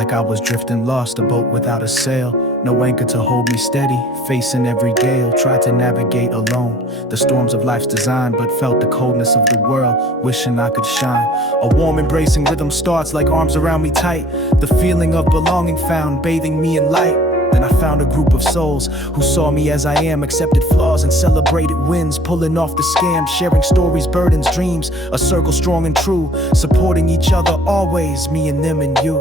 like I was drifting lost, a boat without a sail. No anchor to hold me steady, facing every gale. Tried to navigate alone the storms of life's design, but felt the coldness of the world, wishing I could shine. A warm embracing rhythm starts like arms around me tight. The feeling of belonging found, bathing me in light. Then I found a group of souls who saw me as I am, accepted flaws and celebrated wins, pulling off the scam, sharing stories, burdens, dreams. A circle strong and true, supporting each other always, me and them and you.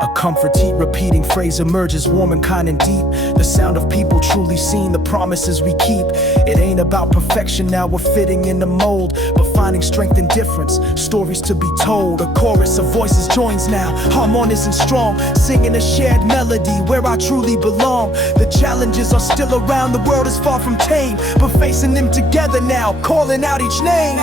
A comfort heat repeating phrase emerges, warm and kind and deep. The sound of people truly seen, the promises we keep. It ain't about perfection, now we're fitting in the mold, but finding strength in difference, stories to be told. A chorus of voices joins now, harmonious and strong, singing a shared melody where I truly belong. The challenges are still around, the world is far from tame, but facing them together now, calling out each name.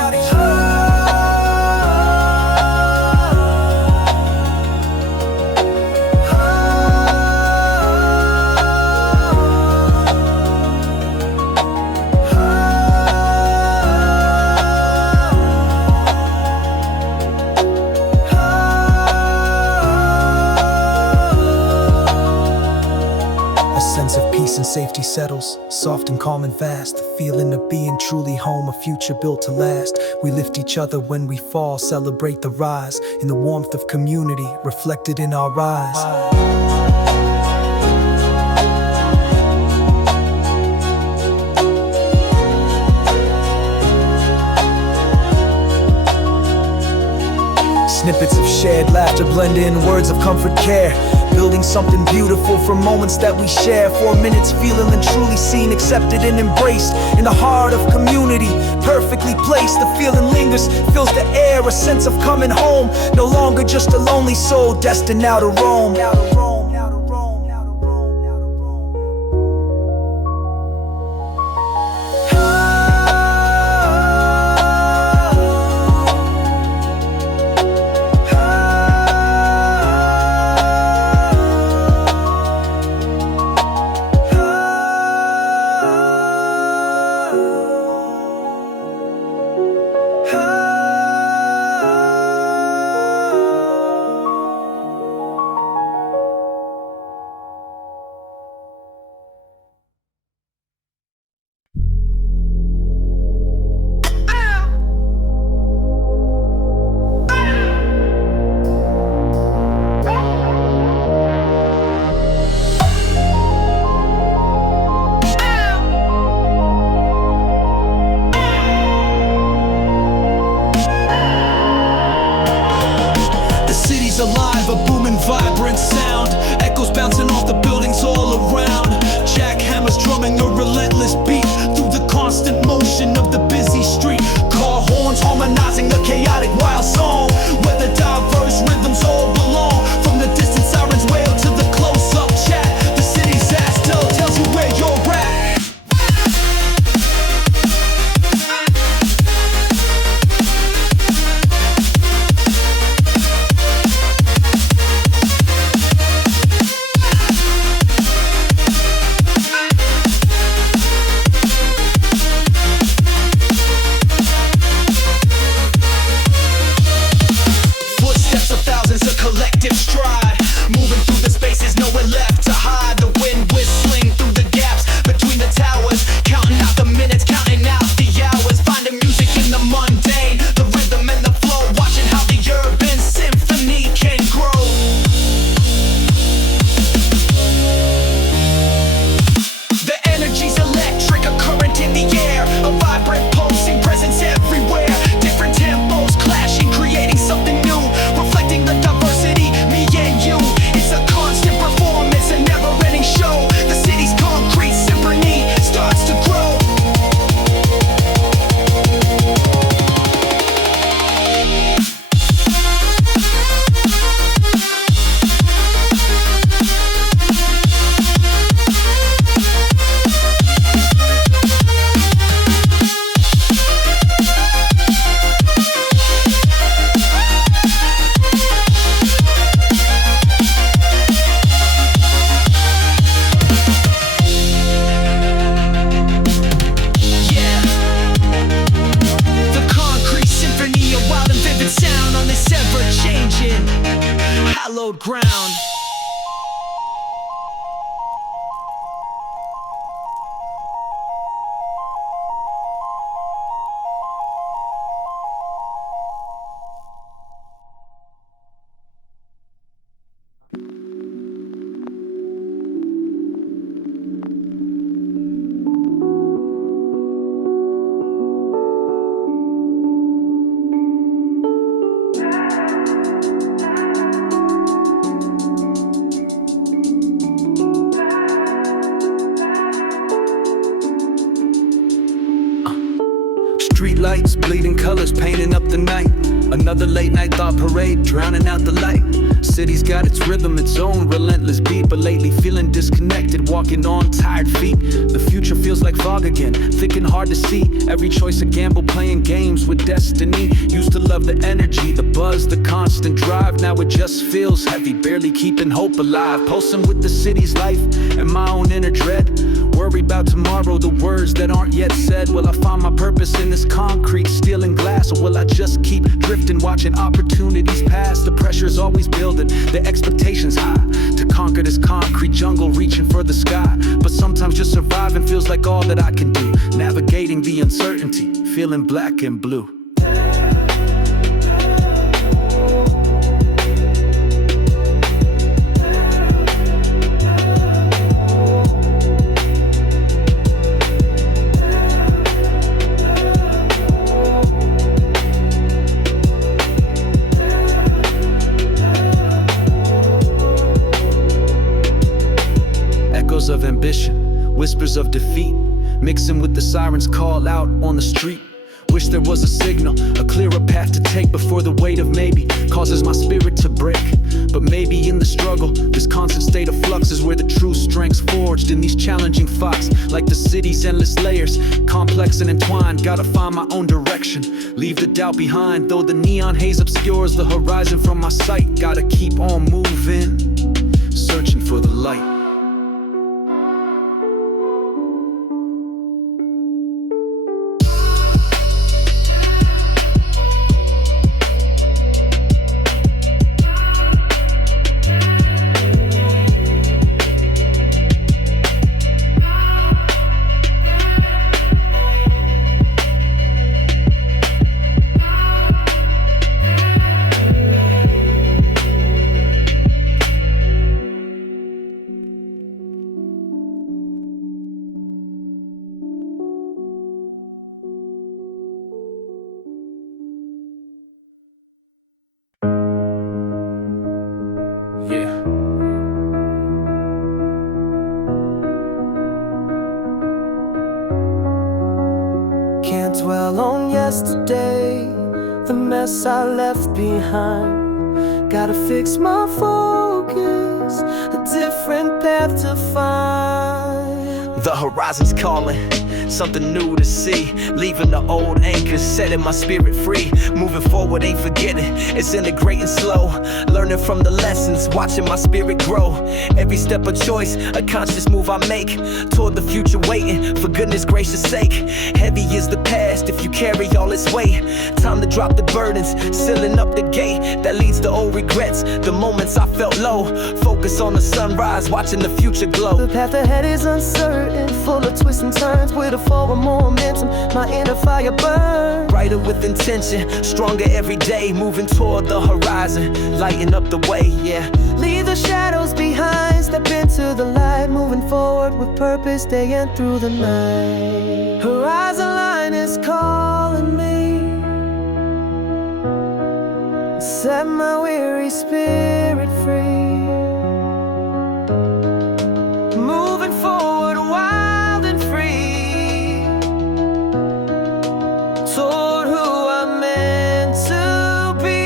Sense of peace and safety settles, soft and calm and vast. The feeling of being truly home, a future built to last. We lift each other when we fall, celebrate the rise, in the warmth of community, reflected in our eyes. Snippets of shared laughter blend in words of comfort, care, building something beautiful from moments that we share. 4 minutes feeling and truly seen, accepted and embraced in the heart of community, perfectly placed. The feeling lingers, fills the air, a sense of coming home. No longer just a lonely soul destined now to roam. Alive, a booming, vibrant sound, echoes bouncing off the buildings all around. Jackhammers drumming a relentless beat through the constant motion of the busy street. Car horns harmonizing a chaotic wild song, where the diverse rhythms all belong. From the distant sirens wail to the close-up chat, the city's ass still tells you where you're at. Collective stride, moving through the spaces, nowhere left to hide. The wind whistling through the gaps between the towers, counting out the minutes, counting out the hours. Finding music in the mundane, the rhythm and the flow, watching how the urban symphony can grow. The energy's electric, a current in the air, a vibrant pulsing presence everywhere. Different tempos clashing, creating something new, reflecting the diversity, me and hallowed ground. Street lights, bleeding colors, painting up the night. Another late night thought parade, drowning out the light. City's got its rhythm, its own relentless beat, but lately feeling disconnected, walking on tired feet. The future feels like fog again, thick and hard to see. Every choice a gamble, playing games with destiny. Used to love the energy, the buzz, the constant drive. Now it just feels heavy, barely keeping hope alive. Pulsing with the city's life and my own inner dread. Worry about tomorrow, the words that aren't yet said. Will I find my purpose in this concrete, steel and glass? Or will I just keep drifting, watching opportunities pass? The pressure's always building, the expectations high. To conquer this concrete jungle, reaching for the sky. But sometimes just surviving feels like all that I can do. Navigating the uncertainty, feeling black and blue. Of ambition, whispers of defeat, mixing with the sirens call out on the street. Wish there was a signal, a clearer path to take before the weight of maybe causes my spirit to break. But maybe in the struggle, this constant state of flux is where the true strength's forged. In these challenging fights, like the city's endless layers, complex and entwined. Gotta find my own direction, leave the doubt behind. Though the neon haze obscures the horizon from my sight, gotta keep on moving, searching for the light. Can't dwell on yesterday, the mess I left behind. Gotta fix my focus, a different path to find. The horizon's calling, something new to see. Leaving the old anchors, setting my spirit free. Moving forward, ain't forgetting, it's integrating slow. Learning from the lessons, watching my spirit grow. Every step a choice, a conscious move I make toward the future, waiting for goodness gracious sake. Heavy is the past if you carry all its weight. Time to drop the burdens, sealing up the gate that leads to old regrets. The moments I felt low, focus on the sunrise, watching the future glow. The path ahead is uncertain, full of twists and turns. With a forward momentum, my inner fire burns. Brighter with intention, stronger every day. Moving toward the horizon, lighting up the way, yeah. Leave the shadows behind, step into the light. Moving forward with purpose, day and through the night. Horizon line is calling me, set my weary spirit free. Moving forward wild and free, toward who I'm meant to be.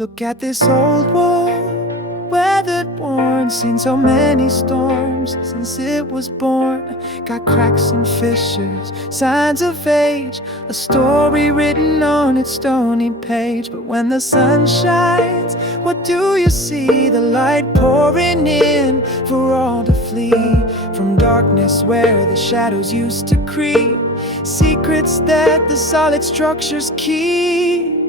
Look at this old wall, weathered, worn, seen so many storms since it was born. Got cracks and fissures, signs of age, a story written on its stony page. But when the sun shines, what do you see? The light pouring in for all to flee from darkness where the shadows used to creep. Secrets that the solid structures keep.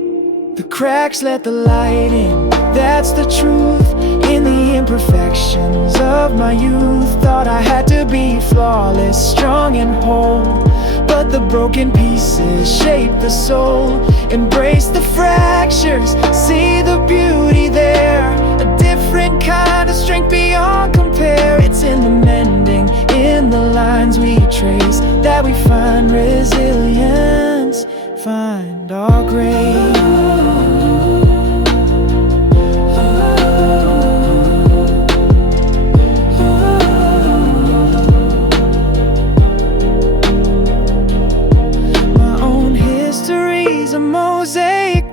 The cracks let the light in, that's the truth. In the imperfections of my youth, thought I had to be flawless, strong and whole. But the broken pieces shape the soul. Embrace the fractures, see the beauty there. A different kind of strength beyond compare. It's in the mending, in the lines we trace, that we find resilience, find our grace.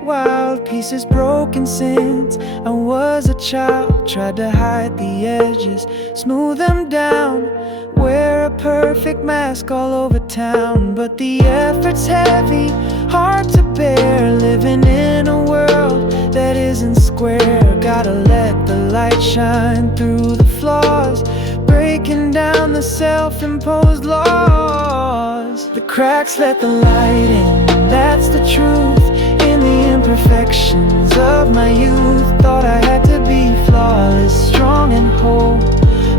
Wild pieces broken since I was a child. Tried to hide the edges, smooth them down, wear a perfect mask all over town. But the effort's heavy, hard to bear, living in a world that isn't square. Gotta let the light shine through the flaws, breaking down the self-imposed laws. The cracks let the light in, that's the truth. In the imperfections of my youth, thought I had to be flawless, strong and whole.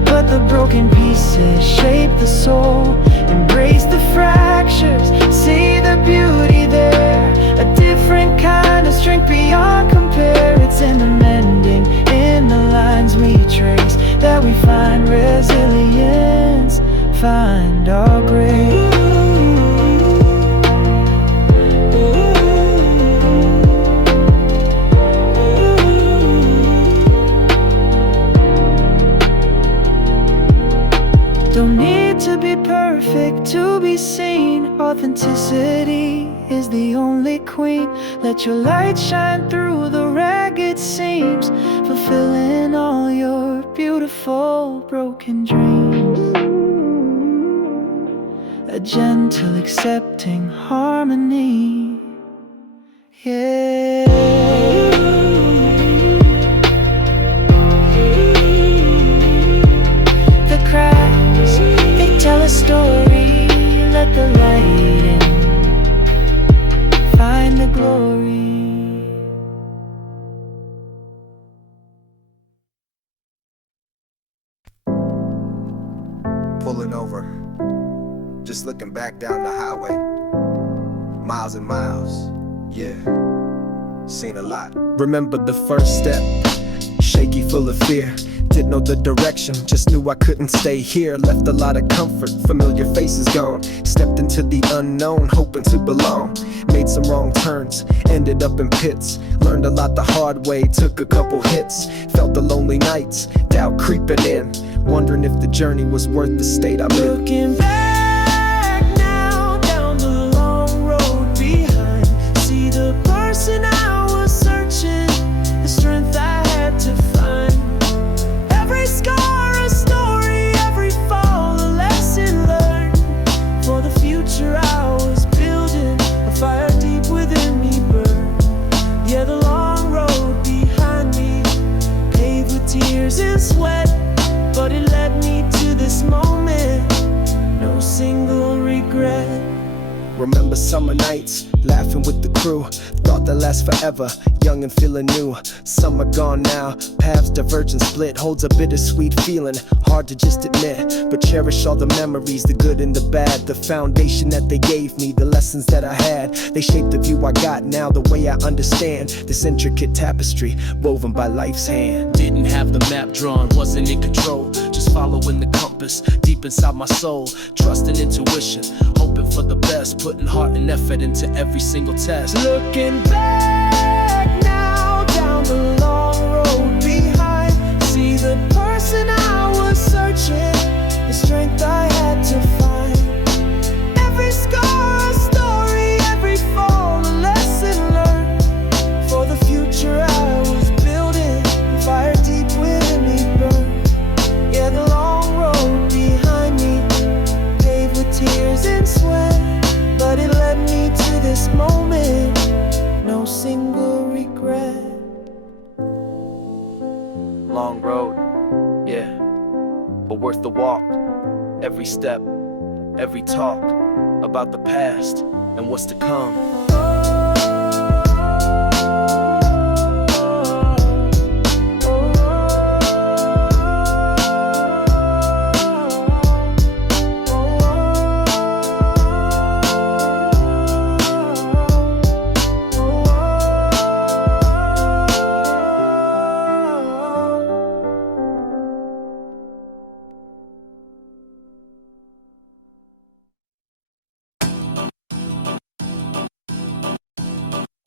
But the broken pieces shape the soul. Embrace the fractures, see the beauty there. A different kind of strength beyond compare. It's in the mending, in the lines we trace, that we find resilience, find our grace. Don't need to be perfect to be seen. Authenticity is the only queen. Let your light shine through the ragged seams, fulfilling all your beautiful broken dreams. A gentle accepting harmony, yeah. The cracks, they tell a story. Let the light in, find the glory. Pulling over, just looking back down the highway. Miles and miles, yeah, seen a lot. Remember the first step, shaky, full of fear. Didn't know the direction, just knew I couldn't stay here. Left a lot of comfort, familiar faces gone. Stepped into the unknown, hoping to belong. Made some wrong turns, ended up in pits. Learned a lot the hard way, took a couple hits. Felt the lonely nights, doubt creeping in. Wondering if the journey was worth the state I'm in. Looking back now, down the long road behind, see the person I was searching, the strength I had to find. Every scar a story, every fall a lesson learned. For the future I was building, a fire deep within me burned. Yeah, the long road behind me, paved with tears and sweat, but it led me to this moment, no single regret. Remember summer nights, laughing with the crew. Thought that lasts forever, young and feeling new. Some are gone now, paths diverge and split. Holds a bittersweet feeling, hard to just admit. But cherish all the memories, the good and the bad. The foundation that they gave me, the lessons that I had. They shaped the view I got now, the way I understand this intricate tapestry, woven by life's hand. Didn't have the map drawn, wasn't in control. Just following the compass, deep inside my soul. Trusting intuition, hoping for the best. Putting heart and effort into every single test. Looking back now, down the long road behind, see the person I was searching, the strength I had to find. Every scar a story, every fall a lesson learned. For the future I was tears and sweat, but it led me to this moment. No single regret. Long road, yeah, but worth the walk. Every step, every talk about the past and what's to come.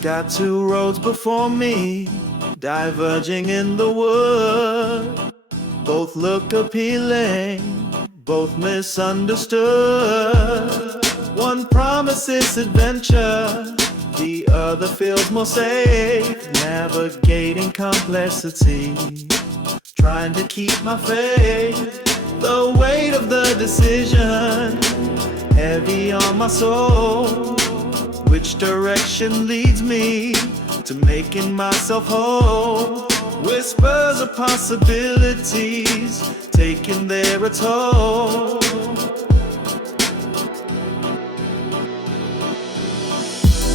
Got two roads before me, diverging in the wood. Both look appealing, both misunderstood. One promises adventure, the other feels more safe. Navigating complexity, trying to keep my faith. The weight of the decision, heavy on my soul. Which direction leads me to making myself whole? Whispers of possibilities, taking their toll.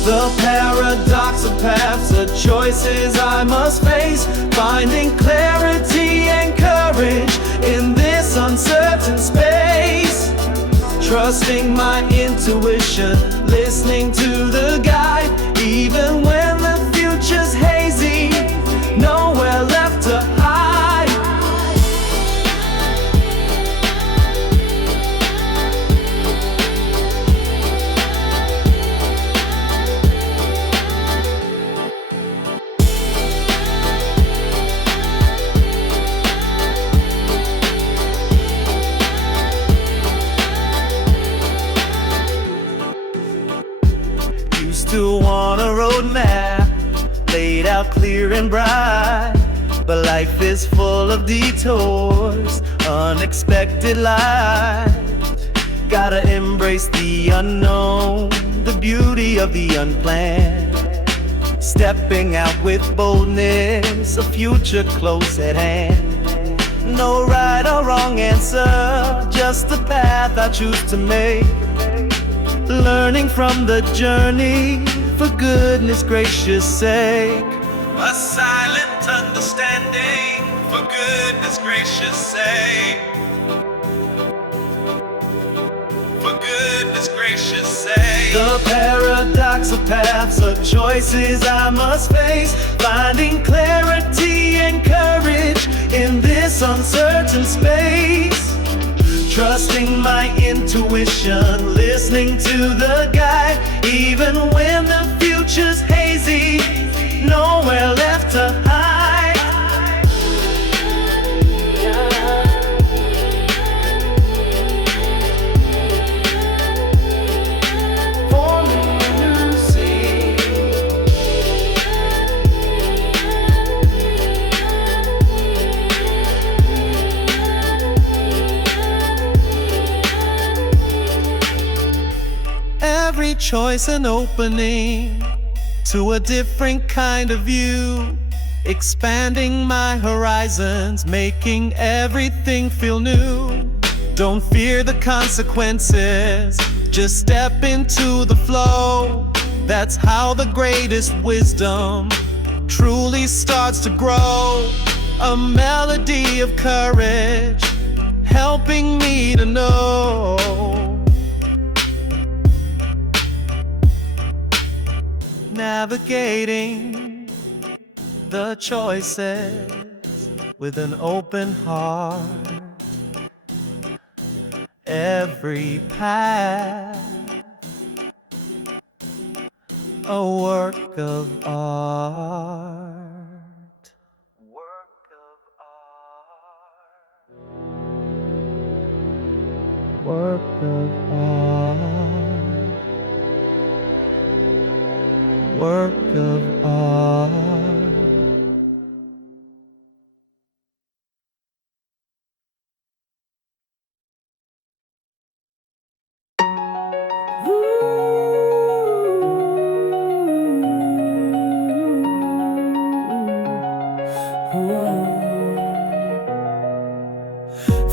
The paradox of paths, the choices I must face. Finding clarity and courage in this uncertain space. Trusting my intuition, listening to the guide. Even when the future's hazy, nowhere left to hide. To want a roadmap laid out clear and bright, but life is full of detours, unexpected light. Gotta embrace the unknown, the beauty of the unplanned. Stepping out with boldness, a future close at hand. No right or wrong answer, just the path I choose to make. Learning from the journey, for goodness gracious sake. A silent understanding, for goodness gracious sake. For goodness gracious sake. The paradox of paths, the choices I must face. Finding clarity and courage in this uncertain space. Trusting my intuition, listening to the guide. Even when the future's hazy, nowhere left to hide. For me to see. Every choice an opening to a different kind of view. Expanding my horizons, making everything feel new. Don't fear the consequences, just step into the flow. That's how the greatest wisdom truly starts to grow. A melody of courage, helping me to know. Navigating the choices with an open heart. Every path a work of art. Work of art. Work of art. Work of art.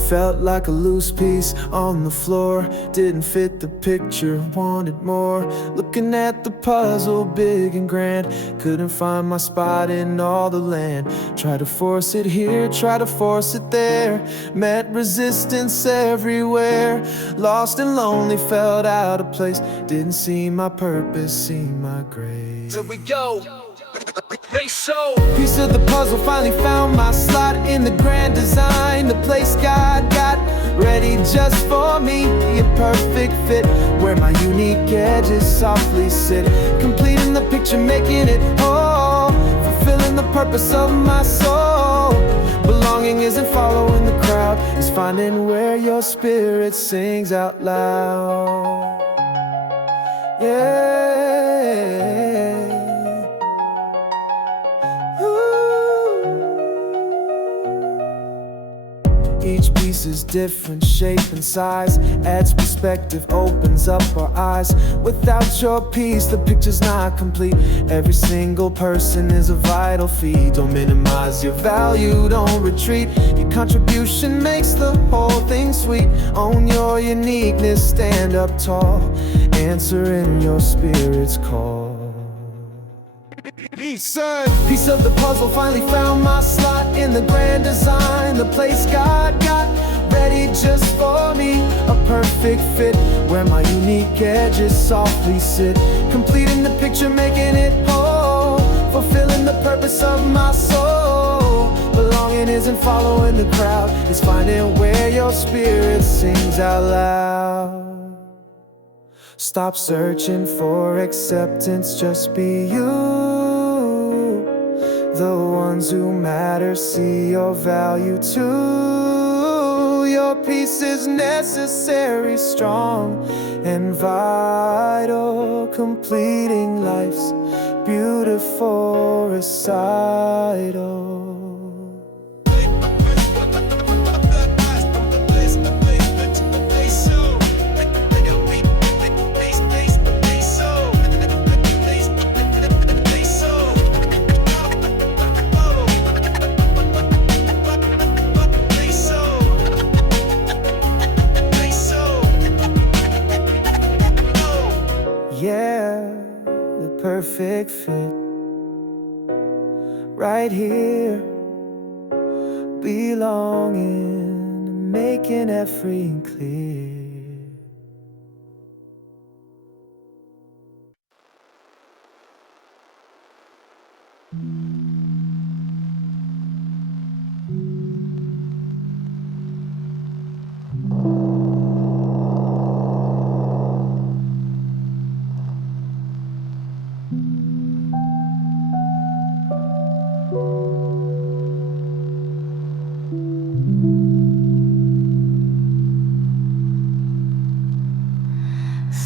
Felt like a loose piece on the floor. Didn't fit the picture, wanted more. Looking at the puzzle, big and grand. Couldn't find my spot in all the land. Tried to force it here, tried to force it there. Met resistance everywhere. Lost and lonely, felt out of place. Didn't see my purpose, see my grace. Here we go. They so Piece of the puzzle, finally found my slot in the grand design. The place God got ready just for me. A perfect fit where my unique edges softly sit. Completing the picture, making it whole. Fulfilling the purpose of my soul. Belonging isn't following the crowd. It's finding where your spirit sings out loud. Yeah. Each piece is different shape and size. Adds perspective, opens up our eyes. Without your piece, the picture's not complete. Every single person is a vital feed. Don't minimize your value, don't retreat. Your contribution makes the whole thing sweet. Own your uniqueness, stand up tall. Answering your spirit's call. Piece of the puzzle, finally found my slot in the grand design. The place God got ready just for me. A perfect fit where my unique edges softly sit. Completing the picture, making it whole. Fulfilling the purpose of my soul. Belonging isn't following the crowd. It's finding where your spirit sings out loud. Stop searching for acceptance, just be you. The ones who matter see your value too. Your piece is necessary, strong and vital. Completing life's beautiful recital. Yeah, the perfect fit. Right here, belonging, making everything clear.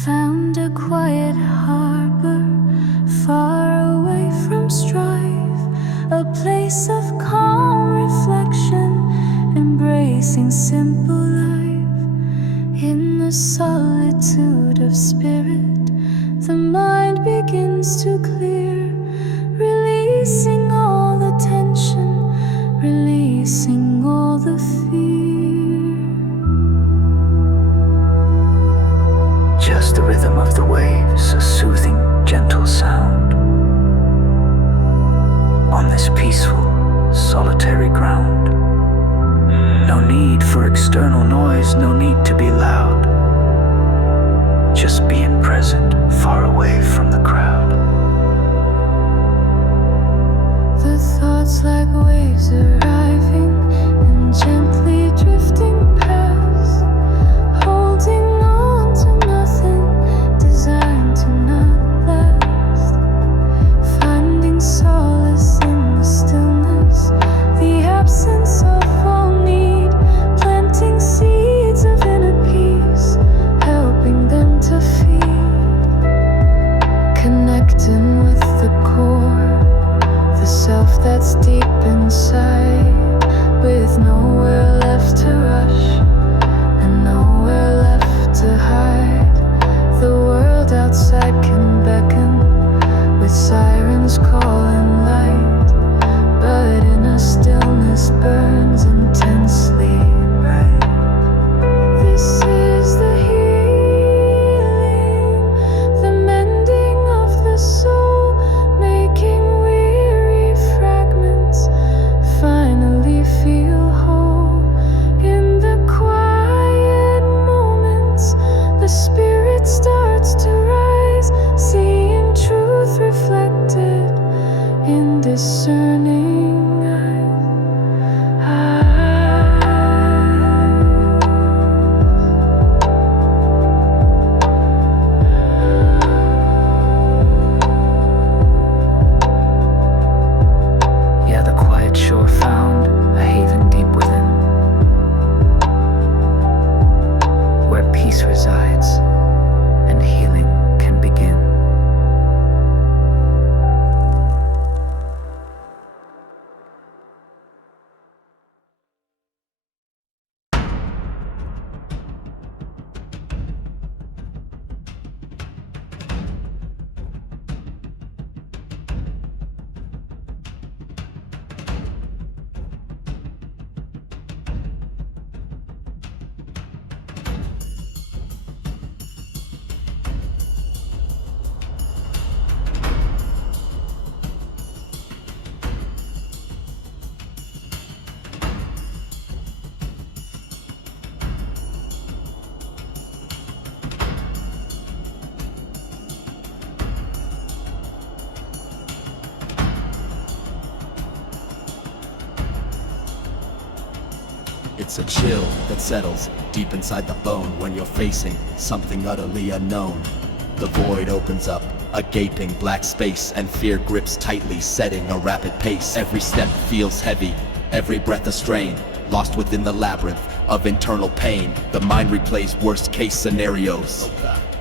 Found a quiet harbor, far away from strife, a place of calm reflection, embracing simple life. In the solitude of spirit, the mind begins to clear, releasing all the tension, releasing all the fear. Just the rhythm of the waves, a soothing, gentle sound. On this peaceful, solitary ground. No need for external noise, no need to be loud. Just being present, far away from the crowd. The thoughts like waves arriving and gently drifting past, holding on to nothing, designed to not last. Finding solace in the stillness, the absence of all need, planting seeds of inner peace, helping them to feed. Connecting with the core, the self that's deep inside, with nowhere left to rush and nowhere left to hide. The world outside can beckon with sirens calling light, but inner stillness burns intensely bright. spirit starts to rise, seeing truth reflected in discerning eyes. Yeah, the quiet shore found a haven deep within, where peace resides and healing can begin. It's a chill that settles deep inside the bone when you're facing something utterly unknown. The void opens up, a gaping black space, and fear grips tightly, setting a rapid pace. Every step feels heavy, every breath a strain, lost within the labyrinth of internal pain. The mind replays worst case scenarios,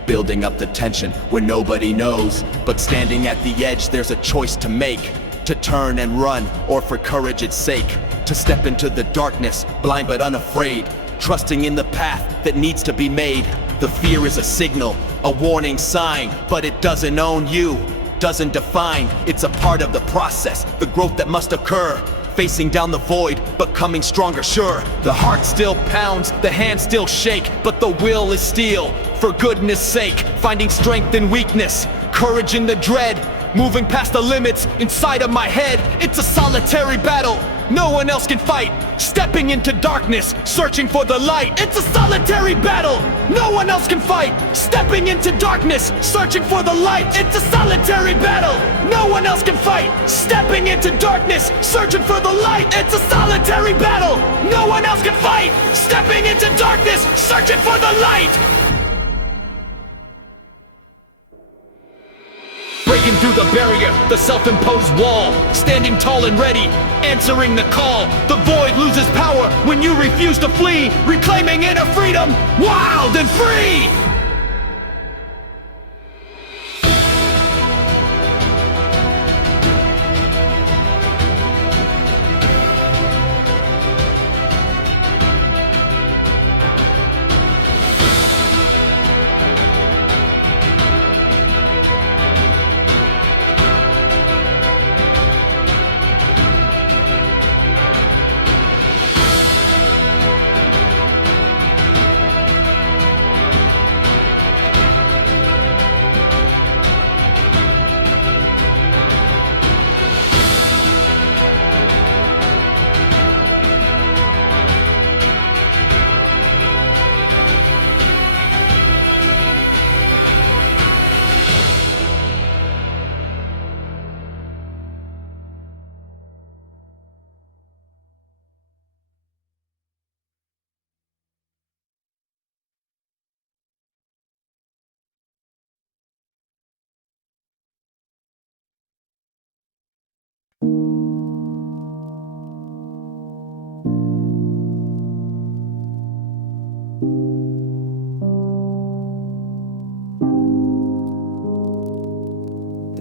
building up the tension where nobody knows. But standing at the edge, there's a choice to make, to turn and run, or for courage's sake, to step into the darkness, blind but unafraid, trusting in the path that needs to be made. The fear is a signal, a warning sign, but it doesn't own you, doesn't define. It's a part of the process, the growth that must occur, facing down the void, but coming stronger, sure. The heart still pounds, the hands still shake, but the will is steel, for goodness sake, finding strength in weakness, courage in the dread, moving past the limits inside of my head. It's a solitary battle no one else can fight, stepping into darkness, searching for the light. It's a solitary battle no one else can fight, stepping into darkness, searching for the light. It's a solitary battle no one else can fight, stepping into darkness, searching for the light. It's a solitary battle no one else can fight, stepping into darkness, searching for the light. Breaking through the barrier, the self-imposed wall, standing tall and ready, answering the call. The void loses power when you refuse to flee, reclaiming inner freedom, wild and free.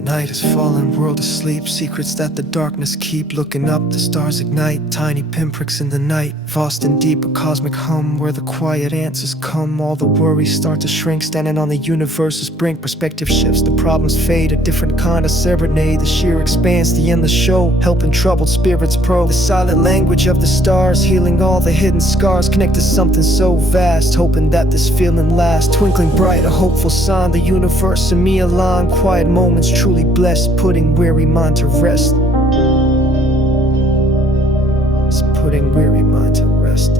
Night is falling, world asleep, secrets that the darkness keep. Looking up, the stars ignite, tiny pinpricks in the night. Vast and deep, a cosmic hum where the quiet answers come. All the worries start to shrink, standing on the universe's brink. Perspective shifts, the problems fade, a different kind of serenade. The sheer expanse, the endless show, helping troubled spirits probe. The silent language of the stars, healing all the hidden scars. Connect to something so vast, hoping that this feeling lasts. Twinkling bright, a hopeful sign, the universe and me align. Quiet moments truly blessed, putting weary mind to rest. It's putting weary mind to rest.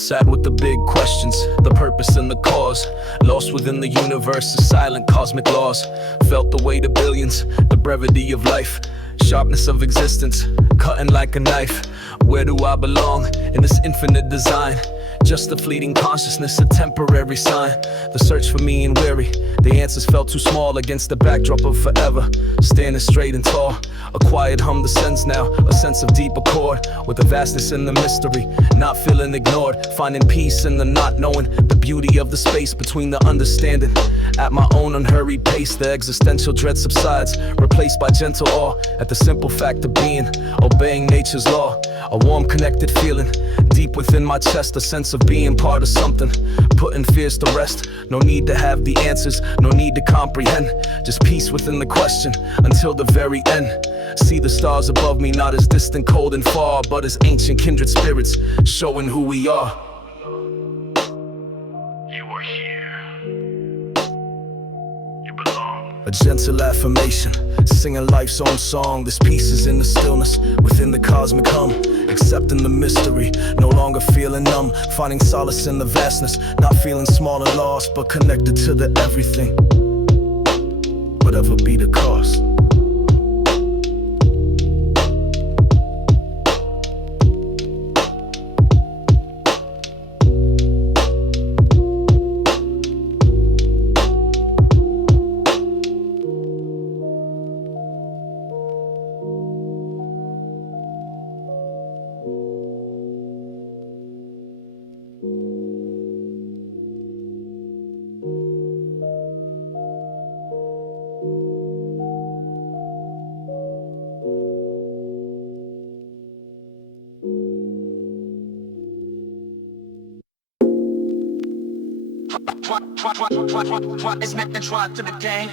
Sad with the big questions, the purpose and the cause. Lost within the universe, the silent cosmic laws. Felt the weight of billions, the brevity of life, sharpness of existence, cutting like a knife. Where do I belong in this infinite design? Just a fleeting consciousness, a temporary sign. The search for me and weary, the answers felt too small against the backdrop of forever. Standing straight and tall, a quiet hum descends now, a sense of deep accord with the vastness and the mystery, not feeling ignored, finding peace in the not knowing, the beauty of the space between the understanding. At my own unhurried pace, the existential dread subsides, replaced by gentle awe at the simple fact of being, obeying nature's law. A warm connected feeling deep within my chest, a sense of being part of something, putting fears to rest. No need to have the answers, no need to comprehend, just peace within the question until the very end. See the stars above me, not as distant, cold and far, but as ancient kindred spirits, showing who we are. You are here. You belong. A gentle affirmation, singing life's own song. This peace is in the stillness, within the cosmic hum, accepting the mystery, no longer feeling numb, finding solace in the vastness, not feeling small and lost, but connected to the everything, whatever be the cost. It's meant to try to the game.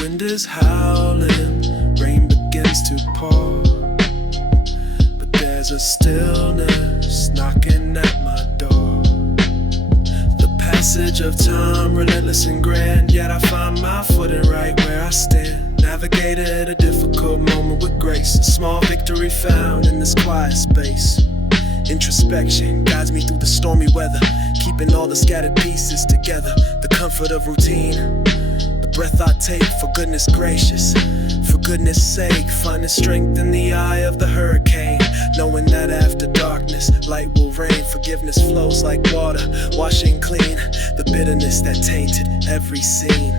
Wind is howling, rain begins to pour, but there's a stillness knocking at my door. The passage of time, relentless and grand, yet I find my footing right where I stand. Navigated a difficult moment with grace, a small victory found in this quiet space. Introspection guides me through the stormy weather, keeping all the scattered pieces together. The comfort of routine, the breath I take, for goodness gracious, for goodness sake, finding strength in the eye of the hurricane, knowing that after darkness, light will reign. Forgiveness flows like water, washing clean the bitterness that tainted every scene.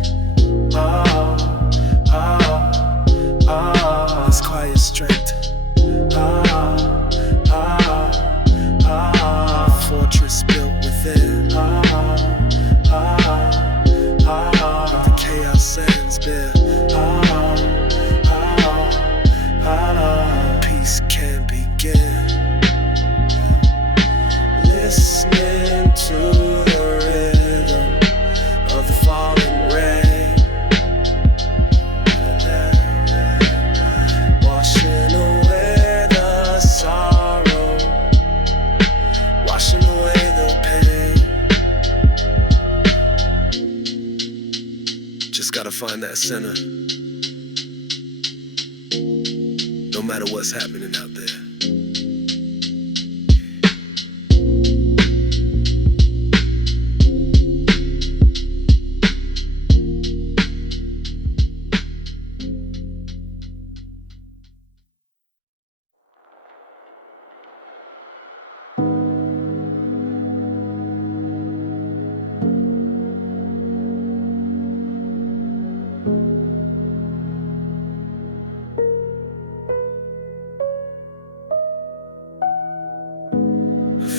This quiet strength, fortress built within, the chaos ends bare, peace can begin. Listening to the rhythm of the falling rain, washing away the sorrow, washing away the pain. Just gotta find that center, no matter what's happening out there.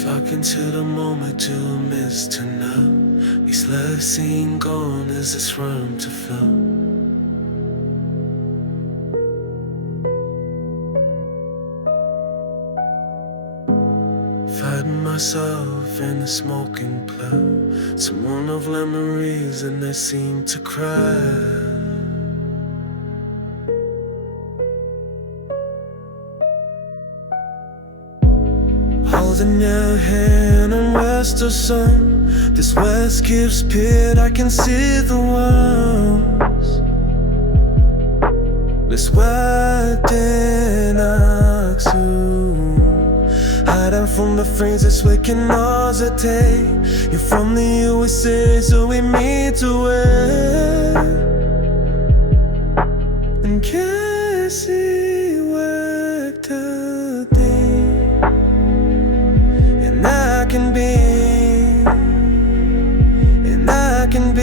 Fuck into the moment to miss to now. These left seen gone, is this room to fill? Fighting myself in the smoking cloud, someone of memories and they seem to cry. Holding your hand on west of sun, this west gives pit, I can see the walls. This wide and to, hiding from the phrases we can nauseate. You're from the USA, so we meet to wear. In case he worked today, and I can be, and I can be.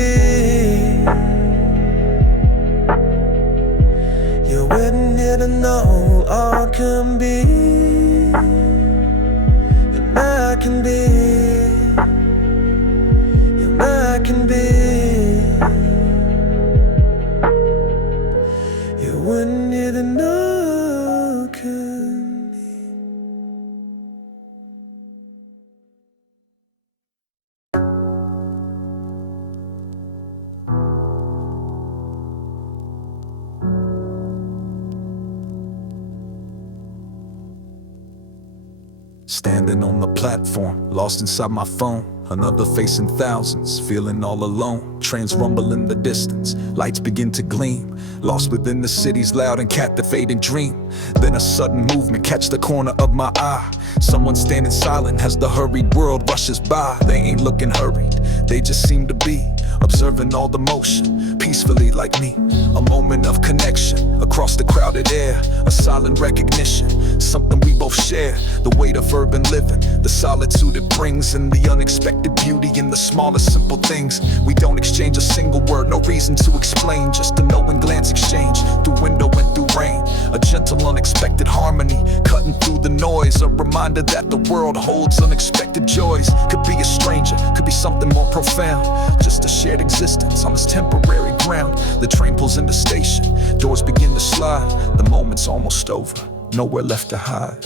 You wouldn't need to know all can be, and I can be, and I can be. You wouldn't need to know can be. Standing on the platform, lost inside my phone. Another facing thousands, feeling all alone. Trains rumble in the distance, lights begin to gleam. Lost within the city's loud and captivating dream. Then a sudden movement catch the corner of my eye. Someone standing silent as the hurried world rushes by. They ain't looking hurried, they just seem to be observing all the motion, peacefully like me. A moment of connection across the crowded air. A silent recognition, something we both share. The weight of urban living, the solitude it brings, and the unexpected beauty in the smallest simple things. We don't exchange a single word, no reason to explain, just a knowing glance exchange through window and through rain. A gentle unexpected harmony cutting through the noise. A reminder that the world holds unexpected joys. Could be a stranger, could be something more profound. Just a shared existence on this temporary ground. The train pulls into station, doors begin to slide. The moment's almost over, nowhere left to hide.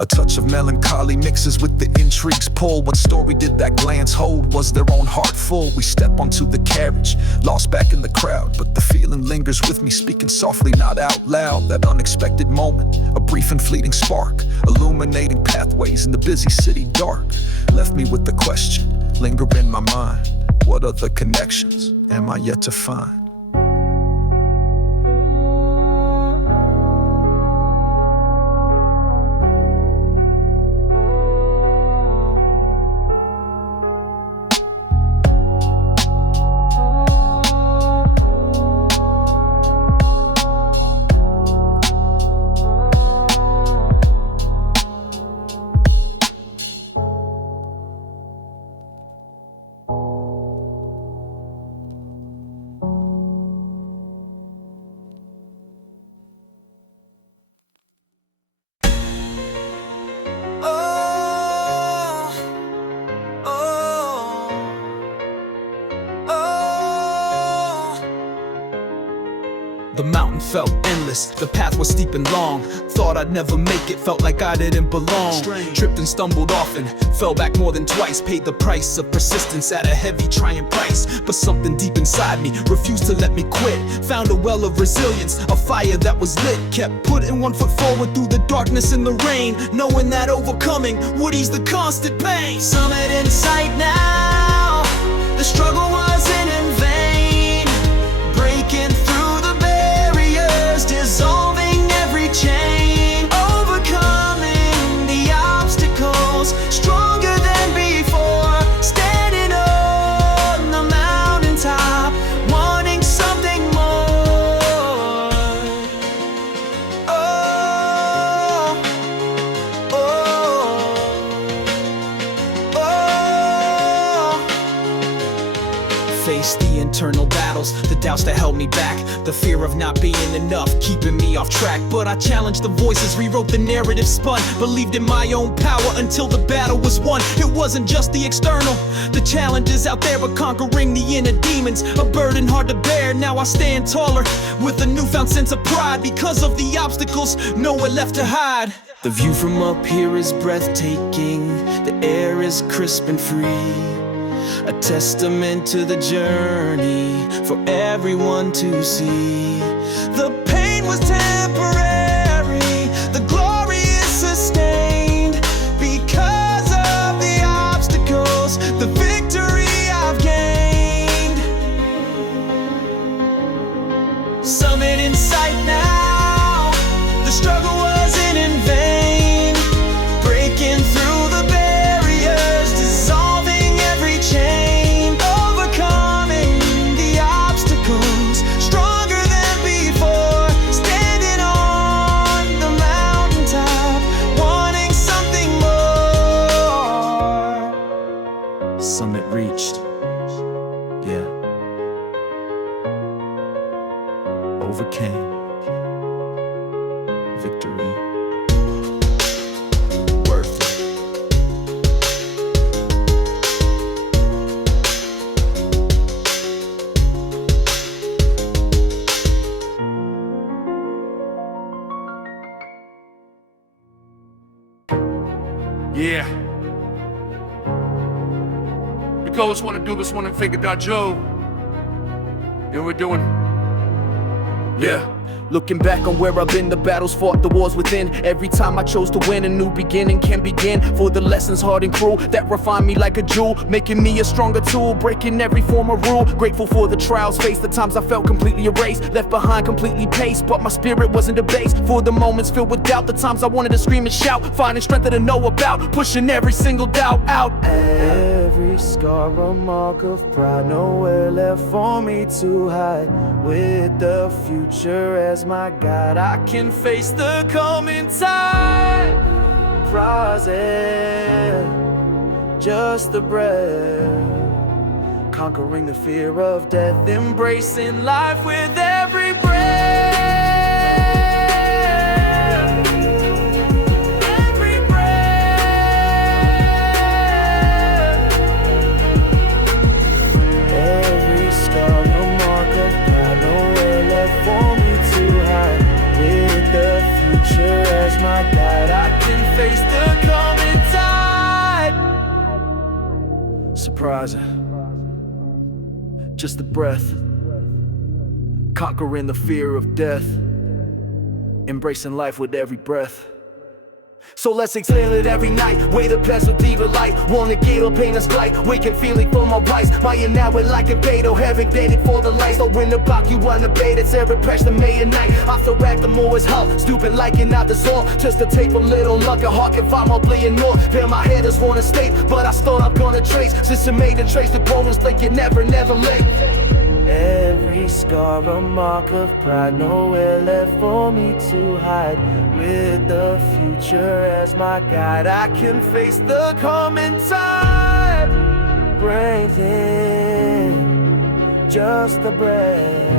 A touch of melancholy mixes with the intrigue's pull. What story did that glance hold? Was their own heart full? We step onto the carriage, lost back in the crowd, but the feeling lingers with me, speaking softly, not out loud. That unexpected moment, a brief and fleeting spark, illuminating pathways in the busy city dark. Left me with the question, linger in my mind. What other connections am I yet to find? The mountain felt endless, the path was steep and long. Thought I'd never make it, felt like I didn't belong. Tripped and stumbled often, fell back more than twice. Paid the price of persistence at a heavy trying price. But something deep inside me refused to let me quit. Found a well of resilience, a fire that was lit. Kept putting one foot forward through the darkness and the rain, knowing that overcoming would ease the constant pain. Summit in sight now, the struggle wasn't in vain. Breaking through the barriers, dissolving every chain, overcoming the obstacles, stronger than before. Standing on the mountaintop, wanting something more. Oh, oh, oh. Face the internal battles, the doubts that held me back, the fear of not being enough, keeping me off track. But I challenged the voices, rewrote the narrative, spun, believed in my own power until the battle was won. It wasn't just the external, the challenges out there, but conquering the inner demons, a burden hard to bear. Now I stand taller with a newfound sense of pride, because of the obstacles, nowhere left to hide. The view from up here is breathtaking, the air is crisp and free, a testament to the journey for everyone to see. The pain was temporary, the glory is sustained because of the obstacles. summit in sight now. The struggle wasn't in vain, breaking through the barriers, dissolving every chain, overcoming the obstacles, stronger than before, standing on the mountaintop, wanting something more. Summit reached. Yeah. Overcame. Victory. Worth it. Yeah. We always want to do this one and figure out Joe. You know what we're doing? Yeah. Looking back on where I've been, the battles fought, the wars within. Every time I chose to win, a new beginning can begin. For the lessons hard and cruel that refine me like a jewel, making me a stronger tool, breaking every form of rule. Grateful for the trials faced, the times I felt completely erased, left behind completely paced, but my spirit wasn't debased. For the moments filled with doubt, the times I wanted to scream and shout, finding strength to know about, pushing every single doubt out. Every scar a mark of pride, nowhere left for me to hide. With the future as my guide, I can face the coming tide. Rising, just a breath, conquering the fear of death, embracing life with every breath. Every breath. Every scar a mark of pride, nowhere left for me to hide. With the future as my guide, I can face the coming tide. Surprising, just a breath, conquering the fear of death, embracing life with every breath. So let's exhale it every night, weigh the past with evil light, wanna get or pain us flight, waking feeling for my rights, my now it like a beto, having dated for the lights, so when the back you wanna bait, it's every press the May and night, after rack the more is help, stupid liking out the soul, just to take a little luck, a hawk if I'm ugly and more, feel my headers wanna stay, but I thought I'm gonna trace, since I made a trace, the bonus like you never late. Every scar a mark of pride, nowhere left for me to hide. With the future as my guide, I can face the coming tide. Breathing, just a breath,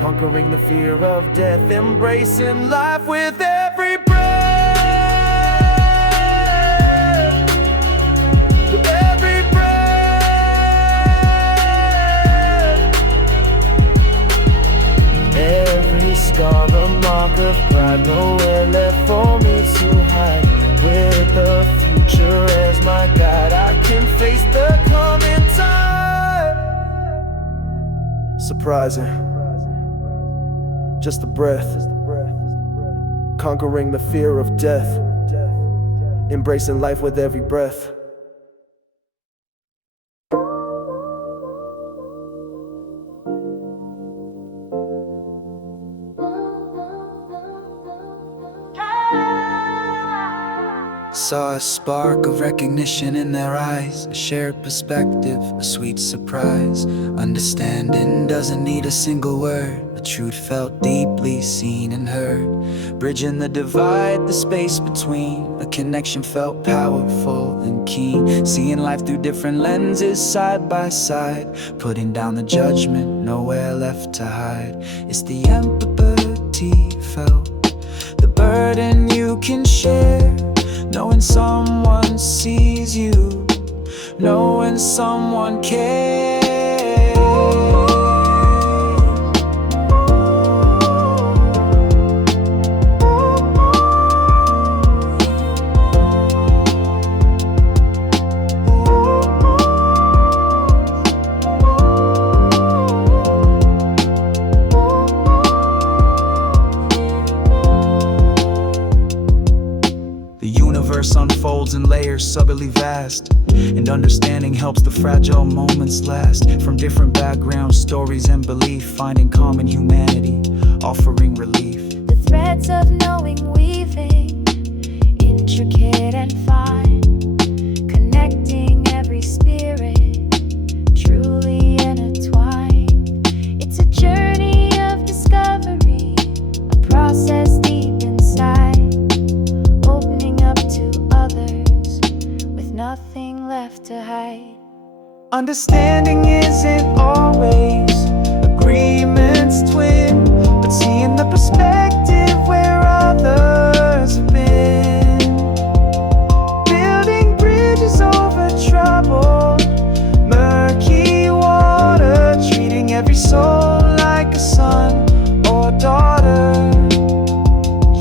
conquering the fear of death, embracing life with every breath. With every breath. Every scar a mark of pride, nowhere left for me to hide. With the future as my guide, I can face the coming tide. Surprising, just a breath, conquering the fear of death, embracing life with every breath. Saw a spark of recognition in their eyes, a shared perspective, a sweet surprise. Understanding doesn't need a single word, the truth felt deeply seen and heard. Bridging the divide, the space between, a connection felt powerful and keen. Seeing life through different lenses, side by side, putting down the judgment, nowhere left to hide. It's the empathy felt, the burden you can share, knowing someone sees you, knowing someone cares. unfolds in layers subtly vast, and understanding helps the fragile moments last. From different backgrounds, stories, and belief, finding common humanity, offering relief. The threads of knowing weaving, intricate and fine, connecting every spirit, truly intertwined. It's a journey of discovery, a process deep inside, opening up to others with nothing left to hide. Understanding isn't always agreement's twin, but seeing the perspective where others have been, building bridges over troubled, murky water, treating every soul like a son or daughter.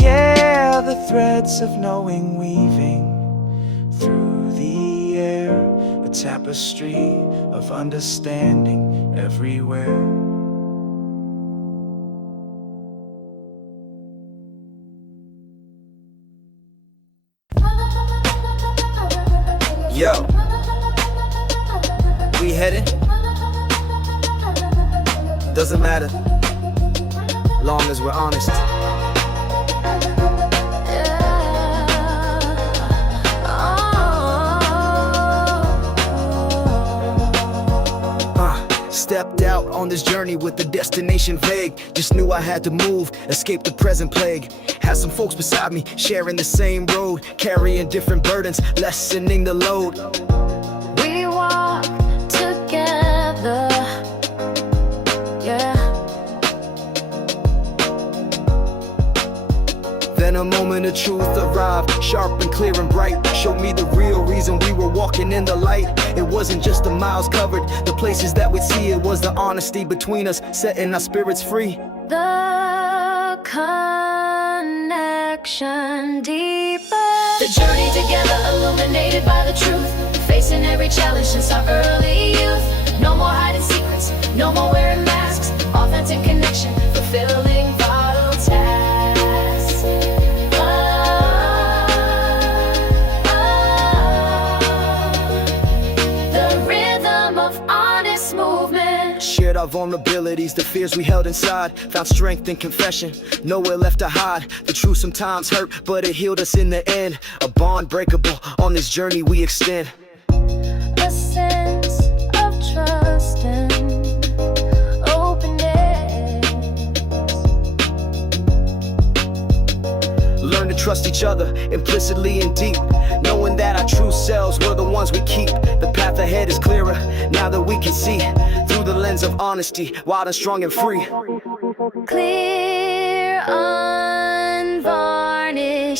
Yeah, the threads of knowing weaving through the air, a tapestry of understanding everywhere. Yo, we headed? Doesn't matter, long as we're honest. Stepped out on this journey with the destination vague. Just knew I had to move, escape the present plague. Had some folks beside me, sharing the same road, carrying different burdens, lessening the load. We walk together, yeah. Then a moment of truth arrived, sharp and clear and bright. Showed me the real reason we were walking in the light. It wasn't just the miles covered, the places that we'd see. It was the honesty between us, setting our spirits free. The connection deeper. The journey together illuminated by the truth, facing every challenge since our early youth. No more hiding secrets, no more wearing masks. Authentic connection, fulfilling vital tasks. Shared our vulnerabilities, the fears we held inside. Found strength in confession, nowhere left to hide. The truth sometimes hurt, but it healed us in the end. A bond breakable, on this journey we extend. A sense of trust and openness. Learn to trust each other, implicitly and deep, knowing that our true selves were the ones we keep. The path ahead is clearer, now that we can see through the lens of honesty, wild and strong and free. Clear, unvarnished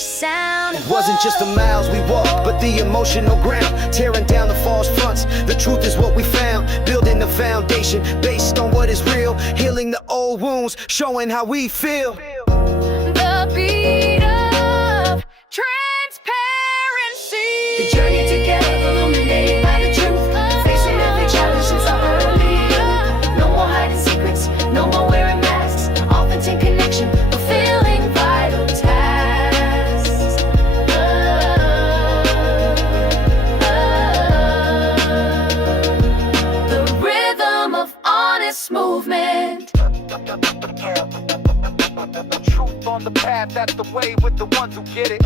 sound. It wasn't just the miles we walked, but the emotional ground, tearing down the false fronts. The truth is what we found, building the foundation based on what is real, healing the old wounds, showing how we feel. The beat of transparency. The journey together illuminated by the truth, facing every challenge since our early youth. No more hiding secrets, no more wearing masks. Authentic connection, fulfilling vital tasks. The rhythm of honest movement. Truth on the path, that's the way with the ones who get it.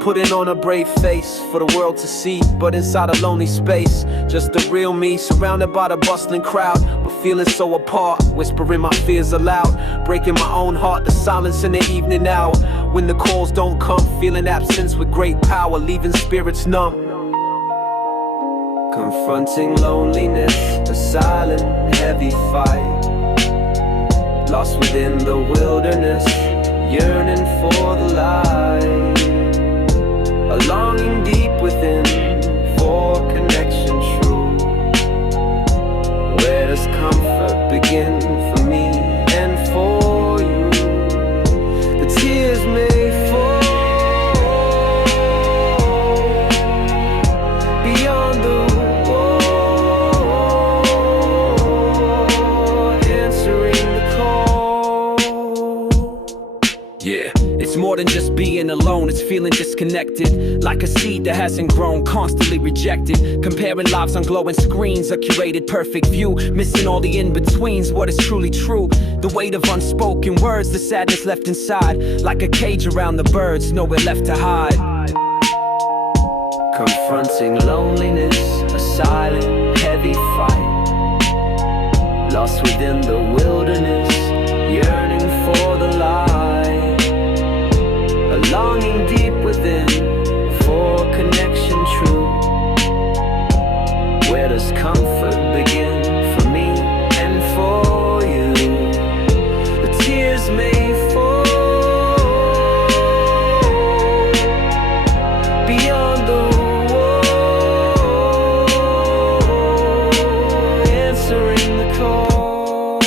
Putting on a brave face for the world to see, but inside a lonely space, just the real me, surrounded by the bustling crowd, but feeling so apart, whispering my fears aloud, breaking my own heart, the silence in the evening hour, when the calls don't come, feeling absence with great power, leaving spirits numb. Confronting loneliness, a silent, heavy fight, lost within the wilderness, yearning for the light. A longing deep Yeah, it's more than just being alone, it's feeling disconnected. Like a seed that hasn't grown, constantly rejected. Comparing lives on glowing screens, a curated perfect view. Missing all the in-betweens, what is truly true. The weight of unspoken words, the sadness left inside. Like a cage around the birds, nowhere left to hide. Confronting loneliness, a silent, heavy fight. Lost within the wilderness, yearning for the light. A longing deep within for connection true. Where does comfort begin for me and for you? The tears may fall beyond the wall, answering the call.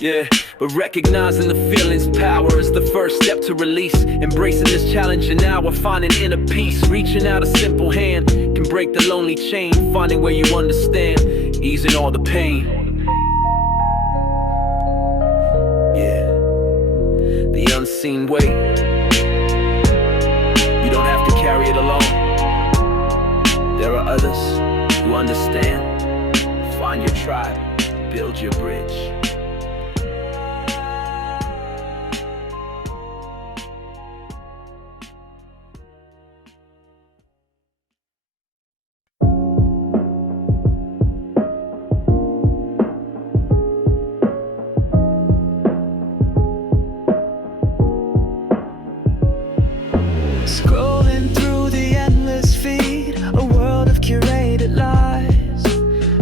Yeah. But recognizing the feeling's power is the first step to release. Embracing this challenge and now we're finding inner peace. Reaching out a simple hand can break the lonely chain. Finding where you understand, easing all the pain. Yeah, the unseen weight. You don't have to carry it alone. There are others who understand. Find your tribe, build your bridge. Scrolling through the endless feed, a world of curated lies,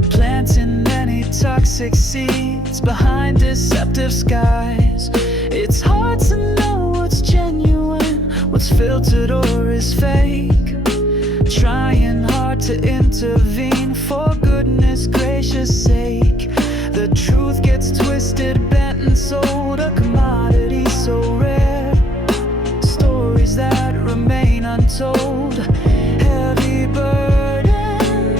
planting many toxic seeds behind deceptive skies. It's hard to know what's genuine, what's filtered or is fake. Trying hard to intervene for goodness gracious sake. The truth gets twisted, bent and sold, a commodity so rare. Stories that remain untold, heavy burden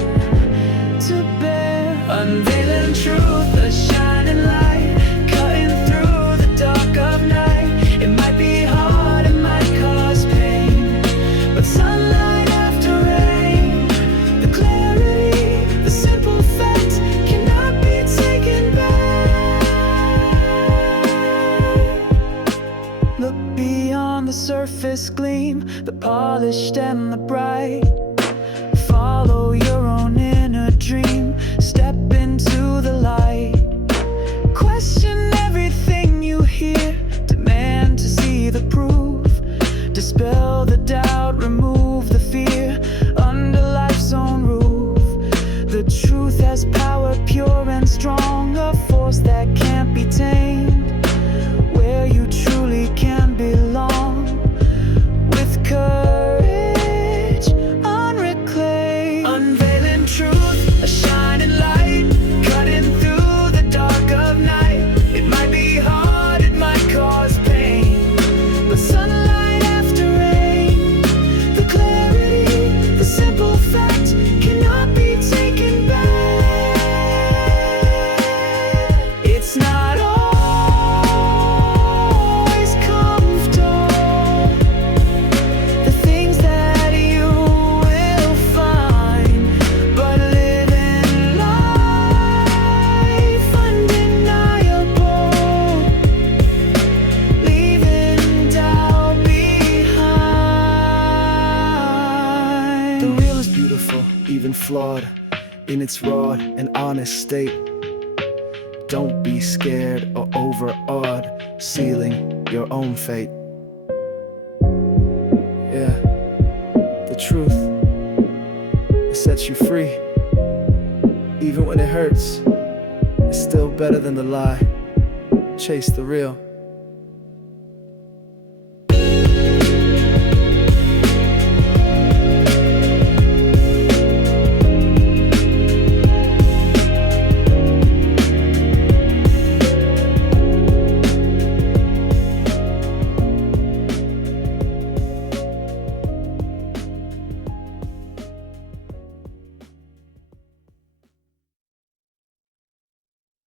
to bear. Unveiling truth, a shining light, cutting through the dark of night. It might be hard, it might cause pain, but sunlight after rain, the clarity, the simple fact cannot be taken back. Look beyond the surface gleam, the polished and the bright. Follow your own inner dream, step into the light. Question everything you hear, demand to see the proof. Dispel the doubt, remove the fear, under life's own roof. The truth has power, pure and strong, a force that can't be tamed. Where you truly can belong, with courage unreclaimed. Unveiling truth, a shining light, cutting through the dark of night. It might be hard, it might cause pain, but sunlight after rain, the clarity, the simple fact cannot be taken back. It's not always comfortable, the things that you will find, but living life undeniable, leaving doubt behind. The real is beautiful, even flawed, in its raw and honest state. Don't be scared or overawed, sealing your own fate. Yeah, the truth, it sets you free. Even when it hurts, it's still better than the lie. Chase the real.